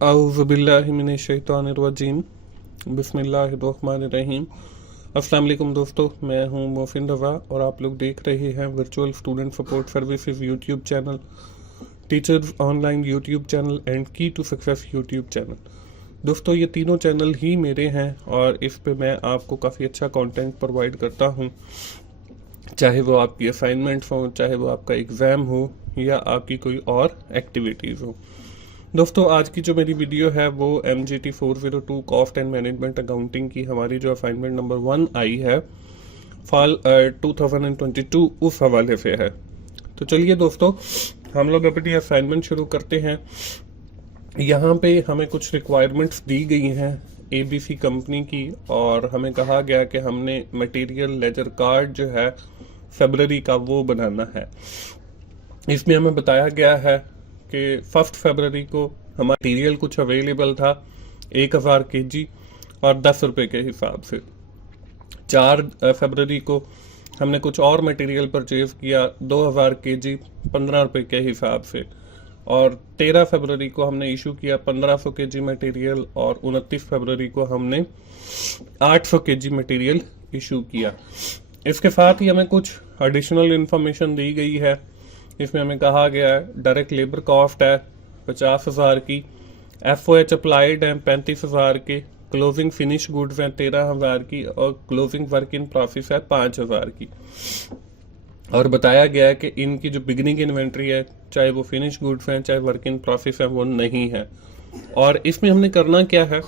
औज़ुबिल्लाहिमिनश्शैतानिर्रजीम बिस्मिल्लाहिर्रहमानिर्रहीम। अस्सलाम वालेकुम दोस्तों, मैं हूं मोहसिन रज़ा और आप लोग देख रहे हैं virtual student support services YouTube channel, teachers online YouTube channel and की टू सक्सेस यूट्यूब चैनल। दोस्तों, ये तीनों चैनल ही मेरे हैं और इस पे मैं आपको काफ़ी अच्छा कंटेंट प्रोवाइड करता हूं, चाहे वो आपकी असाइनमेंट्स हो, चाहे वो आपका एग्ज़ाम हो या आपकी कोई और एक्टिविटीज़ हो। दोस्तों, आज की जो मेरी वीडियो है वो MGT 402 cost and management accounting की हमारी जो असाइनमेंट नंबर 1 आई है फॉल 2022 उस हवाले से है। तो चलिए दोस्तों, हम लोग अपनी असाइनमेंट शुरू करते हैं। यहाँ पे हमें कुछ रिक्वायरमेंट्स दी गई हैं ABC कंपनी की और हमें कहा गया कि हमने मटेरियल लेजर कार्ड जो है फरवरी का वो बनाना है। इसमें हमें बताया गया है कि 1 फरवरी को हमारा मटीरियल कुछ अवेलेबल था 1000 kg और 10 रुपये के हिसाब से। 4 फरवरी को हमने कुछ और मटेरियल परचेज किया 2000 kg 15 रुपये के हिसाब से, और 13 फरवरी को हमने इशू किया 1500 kg मटेरियल और 29 फरवरी को हमने 800 kg मटेरियल इशू किया। इसके साथ ही हमें कुछ एडिशनल इंफॉर्मेशन दी गई है। इसमें हमें कहा गया है डायरेक्ट लेबर कॉस्ट है 50,000 की, FOH अप्लाइड है 35,000 के, क्लोजिंग फिनिश गुड्स हैं 13,000 की और क्लोजिंग वर्क इन प्रोसेस है 5,000 की। और बताया गया है कि इनकी जो बिगनिंग इन्वेंट्री है, चाहे वो फिनिश गुड्स हैं चाहे वर्क इन प्रोसेस है, वो नहीं है। और इसमें हमने करना क्या है,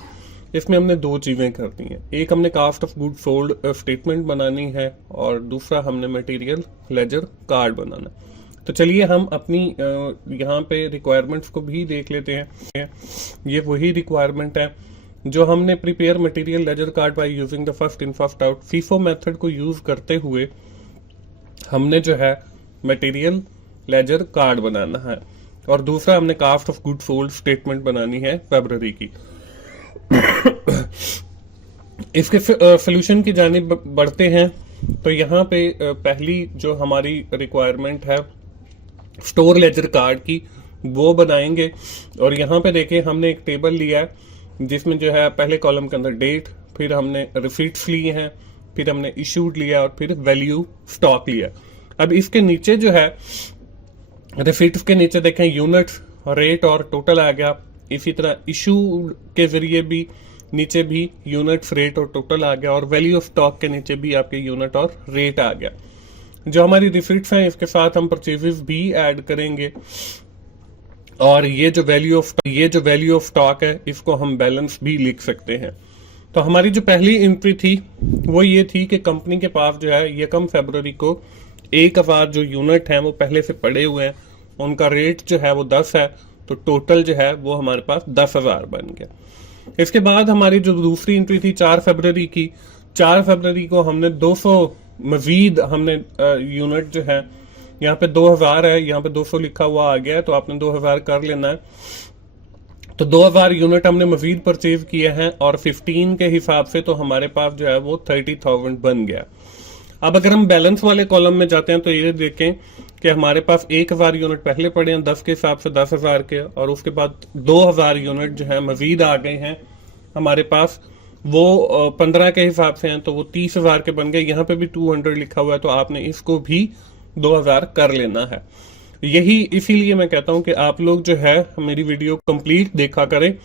इसमें हमने दो चीज़ें करनी है। एक, हमने cost of good sold statement बनानी है और दूसरा हमने मटेरियल लेजर कार्ड बनाना है। तो चलिए हम अपनी यहाँ पे रिक्वायरमेंट्स को भी देख लेते हैं। ये वही रिक्वायरमेंट है जो हमने prepare material laser card by using the first in first out FIFO method को यूज करते हुए हमने जो है मटेरियल लेजर कार्ड बनाना है, और दूसरा हमने cost of good sold statement बनानी है फरवरी की। इसके सोल्यूशन की जानिब बढ़ते हैं। तो यहाँ पे पहली जो हमारी रिक्वायरमेंट है स्टोर लेजर कार्ड की, वो बनाएंगे। और यहाँ पे देखिए हमने एक टेबल लिया है जिसमें जो है पहले कॉलम के अंदर डेट, फिर हमने रिसीट्स लिए हैं, फिर हमने इशूड लिया और फिर वैल्यू स्टॉक लिया। अब इसके नीचे जो है रिसीट्स के नीचे देखें यूनिट्स, रेट और टोटल आ गया। इसी तरह इशू के जरिए भी नीचे भी यूनिट्स, रेट और टोटल आ गया, और वैल्यू ऑफ स्टॉक के नीचे भी आपके यूनिट और रेट आ गया। जो हमारी रिसीट्स हैं इसके साथ हम परचेजेस भी ऐड करेंगे, और ये जो वैल्यू ऑफ स्टॉक है इसको हम बैलेंस भी लिख सकते हैं। तो हमारी जो पहली एंट्री थी वो ये थी कि कंपनी के पास जो है 1 फरवरी को 1000 जो यूनिट हैं वो पहले से पड़े हुए हैं, उनका रेट जो है वो 10 है, तो टोटल जो है वो हमारे पास 10,000 बन गया। इसके बाद हमारी जो दूसरी एंट्री थी 4 फरवरी की, 4 फरवरी को हमने 200 मजीद हमने यूनिट जो है, यहाँ पे 2000 है, यहाँ पे 200 लिखा हुआ आ गया है, तो आपने 2000 कर लेना है। तो 2000 यूनिट हमने मजीद परचेज किए हैं और 15 के हिसाब से तो हमारे पास जो है वो 30,000 बन गया। अब अगर हम बैलेंस वाले कॉलम में जाते हैं तो ये देखें कि हमारे पास 1000 यूनिट पहले पड़े हैं 10 के हिसाब से 10,000 के, और उसके बाद 2000 यूनिट जो है मजीद आ गए हैं हमारे पास, वो 15 के हिसाब से हैं, तो वो 30,000 के बन गए। यहाँ पे भी 200 लिखा हुआ है, तो आपने इसको भी 2000 कर लेना है। यही इसीलिए मैं कहता हूं कि आप लोग जो है मेरी वीडियो कंप्लीट देखा करें,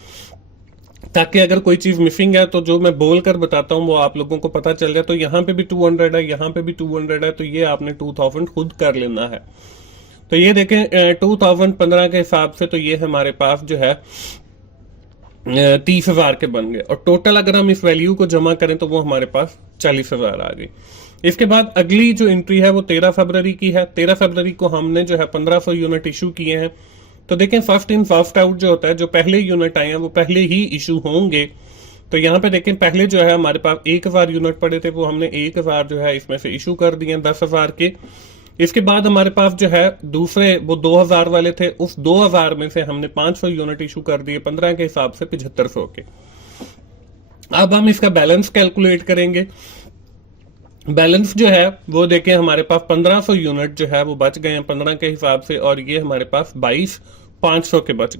ताकि अगर कोई चीज मिसिंग है तो जो मैं बोल कर बताता हूं वो आप लोगों को पता चल जाए। तो यहाँ पे भी 200 है, यहाँ पे भी 200 है, तो ये आपने 2000 खुद कर लेना है। तो ये देखें 2015 के हिसाब से तो ये हमारे पास जो है 30,000 के बन गए, और टोटल अगर हम इस वैल्यू को जमा करें तो वो हमारे पास 40,000 आ गई। इसके बाद अगली जो एंट्री है वो 13 फरवरी की है। 13 फरवरी को हमने जो है 1500 यूनिट इशू किए हैं। तो देखें फर्स्ट इन फर्स्ट आउट जो होता है, जो पहले यूनिट आए हैं वो पहले ही इशू होंगे। तो यहाँ पे देखें पहले जो है हमारे पास 1000 यूनिट पड़े थे, वो हमने 1000 जो है इसमें से इशू कर दिए 10,000 के। इसके बाद हमारे पास जो है दूसरे वो 2000 वाले थे, उस 2000 में से हमने 500 यूनिट इशू कर दिए 15 के हिसाब से 7500 के। अब हम इसका बैलेंस कैलकुलेट करेंगे। बैलेंस जो है वो देखें हमारे पास 1500 यूनिट जो है वो बच गए हैं 15 के हिसाब से, और ये हमारे पास 22 500 के बच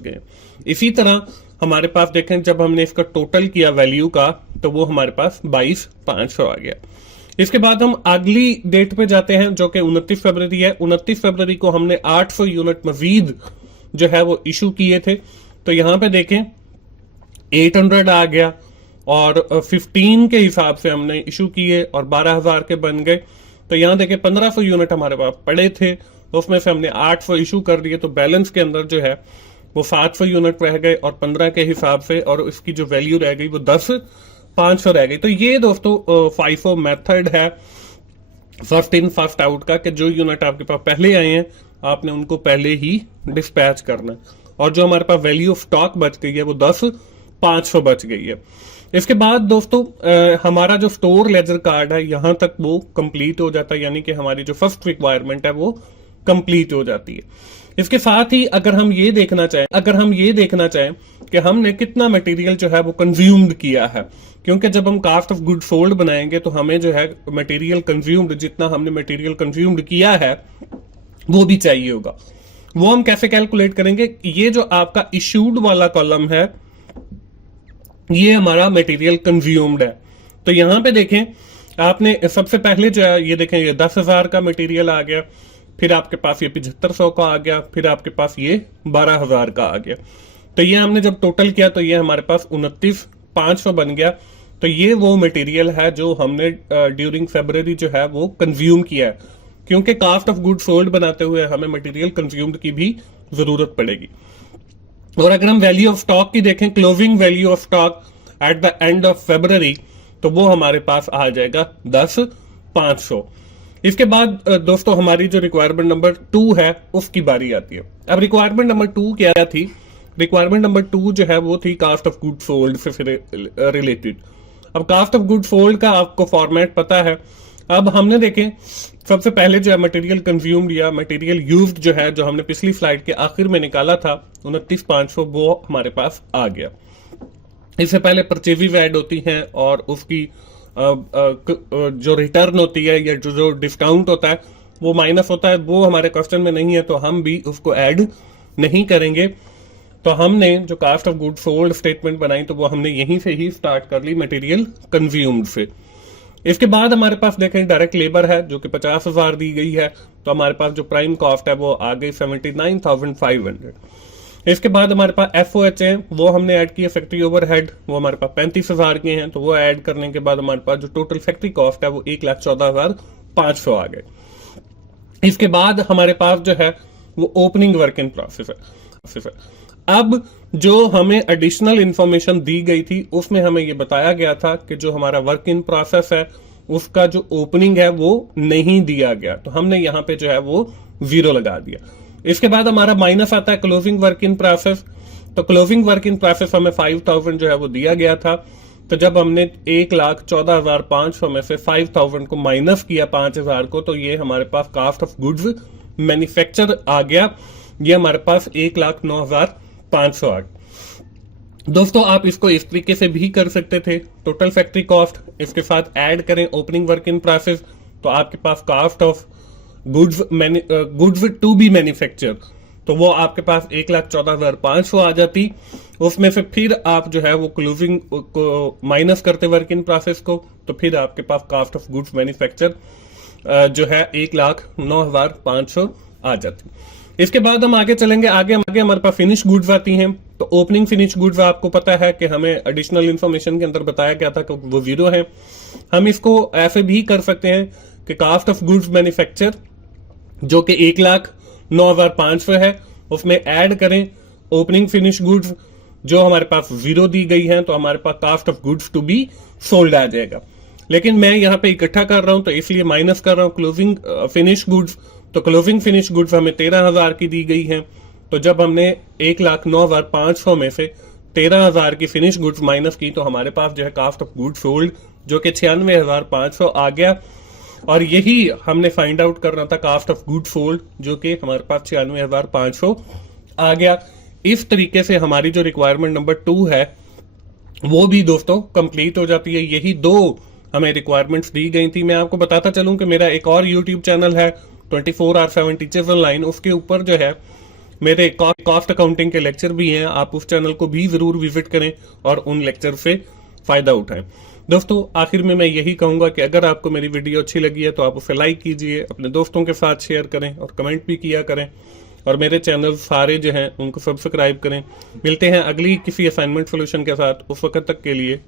गए। इसी तरह हमारे पास देखें, जब हमने इसका टोटल किया वैल्यू का, तो वो हमारे पास 22,500 आ गया। इसके बाद हम अगली डेट पे जाते हैं, जो कि 29 फरवरी है। 29 फरवरी को हमने 800 यूनिट मजीद जो है वो इशू किए थे। तो यहां पे देखें 800 आ गया, और 15 के हिसाब से हमने इशू किए और 12,000 के बन गए। तो यहां देखें 1500 यूनिट हमारे पास पड़े थे, उसमें से हमने 800 इशू कर दिए, तो बैलेंस के अंदर जो है वो 700 यूनिट रह गए, और 15 के हिसाब से, और इसकी जो वैल्यू रह गई वो 10,500 रह गई। तो ये दोस्तों FIFO मेथड है, फर्स्ट इन फर्स्ट आउट का, कि जो यूनिट आपके पास पहले आए हैं आपने उनको पहले ही डिस्पैच करना है, और जो हमारे पास वैल्यू ऑफ स्टॉक बच गई है वो 10,500 बच गई है। इसके बाद दोस्तों हमारा जो स्टोर लेजर कार्ड है यहां तक वो कंप्लीट हो जाता है, यानी कि हमारी जो फर्स्ट रिक्वायरमेंट है वो कंप्लीट हो जाती है। इसके साथ ही अगर हम ये देखना चाहें कि हमने कितना मटेरियल जो है वो कंज्यूम्ड किया है, क्योंकि जब हम कास्ट ऑफ गुड सोल्ड बनाएंगे तो हमें जो है मटेरियल कंज्यूम्ड, जितना हमने मटेरियल कंज्यूम्ड किया है वो भी चाहिए होगा। वो हम कैसे कैलकुलेट करेंगे? ये जो आपका इश्यूड वाला कॉलम है ये हमारा मटेरियल कंज्यूम्ड है। तो यहां पे देखें, आपने सबसे पहले जो है ये देखें, ये 10,000 का मटेरियल आ गया, फिर आपके पास ये 7500 का आ गया, फिर आपके पास ये 12,000 का आ गया। तो ये हमने जब टोटल किया तो ये हमारे पास 29,500 बन गया। तो ये वो मटेरियल है जो हमने ड्यूरिंग फरवरी जो है वो कंज्यूम किया है, क्योंकि कास्ट ऑफ गुड सोल्ड बनाते हुए हमें मटेरियल कंज्यूम्ड की भी जरूरत पड़ेगी। और अगर हम वैल्यू ऑफ स्टॉक की देखें, closing value of stock at the end of February, तो वो हमारे पास आ जाएगा 10,500। इसके बाद दोस्तों हमारी जो रिक्वायरमेंट नंबर 2 है उसकी बारी आती है। अब रिक्वायरमेंट नंबर 2 क्या थी? रिक्वायरमेंट नंबर 2 जो है वो थी कास्ट ऑफ गुड सोल्ड से रिलेटेड। अब कास्ट ऑफ गुड सोल्ड का आपको फॉर्मेट पता है। अब हमने देखें, सबसे पहले जो है मटेरियल कंज्यूम्ड या मटेरियल यूज्ड जो है, जो हमने पिछली स्लाइड के आखिर में निकाला था 29,500, वो हमारे पास आ गया। इससे पहले परचेजेज ऐड होती हैं, और उसकी जो रिटर्न होती है या जो डिस्काउंट होता है वो माइनस होता है, वो हमारे क्वेश्चन में नहीं है, तो हम भी उसको ऐड नहीं करेंगे। तो हमने जो cost of good sold statement बनाई तो वो हमने यहीं से ही स्टार्ट कर ली, मटेरियल कंज्यूम्ड से। इसके बाद हमारे पास देखें डायरेक्ट लेबर है जो कि 50,000 दी गई है, तो हमारे पास जो प्राइम कॉस्ट है वो आ गई 79,500। इसके बाद हमारे पास FOH है, वो हमने ऐड किया। फैक्ट्री ओवरहेड वो हमारे पास 35,000 के हैं, तो वो ऐड करने के बाद हमारे पास जो टोटल फैक्ट्री कॉस्ट है वो 1,14,500 आ गए। इसके बाद हमारे पास जो है वो ओपनिंग वर्क इन प्रोसेस है। अब जो हमें एडिशनल इंफॉर्मेशन दी गई थी उसमें हमें ये बताया गया था कि जो हमारा वर्क इन प्रोसेस है उसका जो ओपनिंग है वो नहीं दिया गया, तो हमने यहाँ पे जो है वो 0 लगा दिया। इसके बाद हमारा माइनस आता है क्लोजिंग वर्क इन प्रोसेस। तो क्लोजिंग वर्क इन प्रोसेस हमें 5,000 जो है वो दिया गया था। तो जब हमने 1,14,500 में से 5,000 को माइनस किया 5,000 को, तो ये हमारे पास कास्ट ऑफ गुड्स मैन्युफैक्चर आ गया। ये हमारे पास 1,09,500 आ गया। दोस्तों आप इसको इस तरीके से भी कर सकते थे, टोटल फैक्ट्री कॉस्ट इसके साथ ऐड करें ओपनिंग वर्क इन प्रोसेस, तो आपके पास cost of goods to be manufacture, तो वो आपके पास 1,14,500 आ जाती। उसमें से फिर आप जो है वो क्लोजिंग को माइनस करते वर्क इन प्रोसेस को, तो फिर आपके पास कास्ट ऑफ गुड्स मैन्युफैक्चर जो है 1,09,500 आ जाती। इसके बाद हम आगे चलेंगे, आगे हमारे पास फिनिश गुड्स आती हैं। तो ओपनिंग फिनिश गुड्स आपको पता है कि हमें एडिशनल इंफॉर्मेशन के अंदर बताया गया था कि वो 0 है। हम इसको ऐसे भी कर सकते हैं कि कास्ट ऑफ गुड्स मैन्युफैक्चर जो कि 1,09,500 है उसमें ऐड करें ओपनिंग फिनिश गुड्स जो हमारे पास 0 दी गई है, तो हमारे पास cost of goods to be sold आ जाएगा। लेकिन मैं यहाँ पे इकट्ठा कर रहा हूं तो इसलिए माइनस कर रहा हूं क्लोजिंग फिनिश गुड्स। तो क्लोजिंग फिनिश गुड्स हमें 13,000 की दी गई है। तो जब हमने 1,09,500 में से 13,000 की फिनिश गुड्स माइनस की, तो हमारे पास जो है कास्ट ऑफ गुड्स सोल्ड जो कि 96,500 आ गया। और यही हमने फाइंड आउट करना था कास्ट ऑफ गुड्स सोल्ड जो कि हमारे पास 96,500 आ गया। इस तरीके से हमारी जो रिक्वायरमेंट नंबर 2 है वो भी दोस्तों कंप्लीट हो जाती है। यही 2 हमें रिक्वायरमेंट्स दी गई थी। मैं आपको बताता चलूं कि मेरा एक और यूट्यूब चैनल है 24/7 टीचर्स ऑनलाइन, उसके ऊपर जो है मेरे कॉस्ट अकाउंटिंग के लेक्चर भी हैं, आप उस चैनल को भी जरूर विजिट करें और उन लेक्चर से फायदा उठाएं। दोस्तों आखिर में मैं यही कहूंगा कि अगर आपको मेरी वीडियो अच्छी लगी है तो आप उसे लाइक कीजिए, अपने दोस्तों के साथ शेयर करें और कमेंट भी किया करें, और मेरे चैनल सारे जो हैं उनको सब्सक्राइब करें। मिलते हैं अगली किसी असाइनमेंट सोल्यूशन के साथ, उस वक्त तक के लिए